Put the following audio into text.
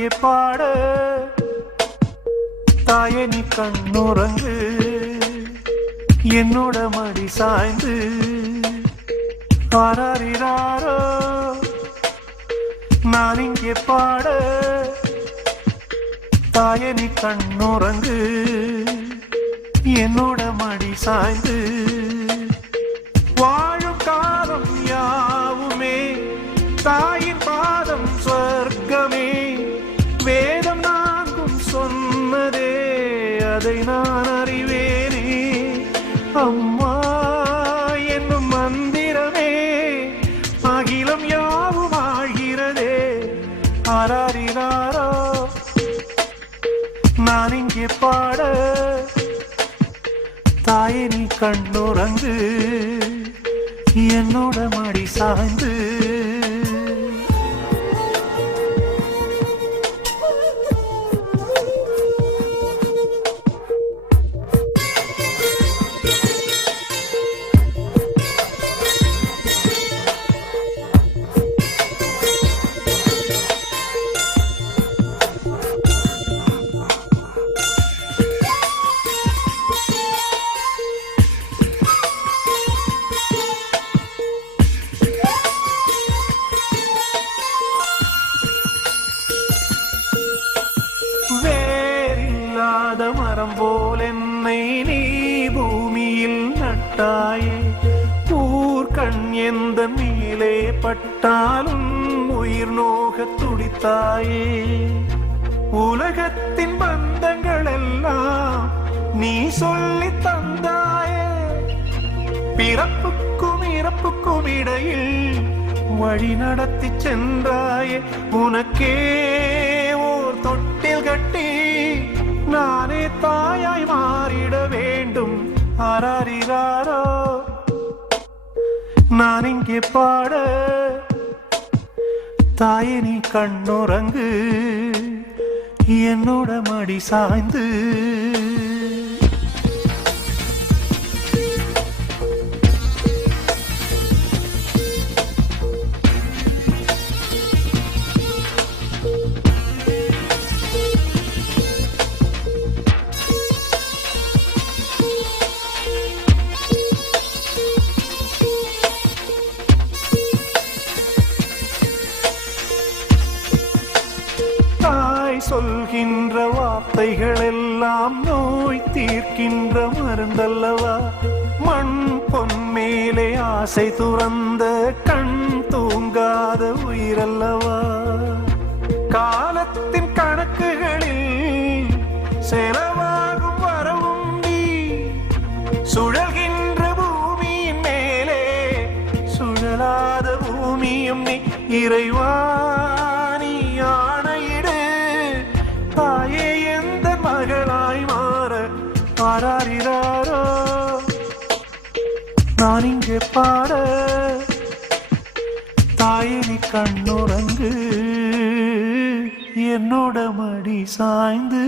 இங்கே பாட தாயே நீ கண்ணுறங்கு என்னோட மடி சாய்ந்து ஆராரிராரோ நான் இங்கே பாட தாயே நீ கண்ணுறங்கு என்னோட மடி சாய்ந்து வாழும் காலம் யாவுமே தாயின் பாதம் சொர்க்கமே வேதம் நான்கும் சொன்னதே அதை நான் அறிவேனே அம்மா என்னும் மந்திரமே அகிலம் யாவும் ஆழ்கிறதே ஆராரிராரோ நான் இங்கே பாட தாயே நீ கண்ணுறங்கு என்னோட மடி சாய்ந்து மரம் போல் என்னை நீ பூமியில் நட்டாயே ஊர்கண் எந்த மேலே பட்டாலும் உயிர் நோக துடித்தாயே உலகத்தின் பந்தங்கள் எல்லாம் நீ சொல்லி தந்தாயே பிறப்புக்கும் இறப்புக்கும் இடையில் வழி நடத்தி சென்றாயே உனக்கே ஓர் தொட்டில் கட்டி நானே தாயாய் மாறிட வேண்டும் ஆராரிராரோ நான் இங்கே பாட தாயே நீ கண்ணுறங்கு என்னோட மடி சாய்ந்து சொல்கின்ற வார்த்தைகள் எல்லாம் நோய் தீர்க்கின்ற மருந்தல்லவா மண் பொன் மேலே ஆசை துறந்த கண் தூங்காத உயிரல்லவா காலத்தின் கணக்குகளில் செலவாகும் வரவும் நீ சுழல்கின்ற பூமியின் மேலே சுழலாத பூமியும் நீ இறைவா தாயே எந்த மகளாய் மாற ஆராரிராரோ நான் இங்கே பாட தாயே நீ கண்ணுறங்கு என்னோட மடி சாய்ந்து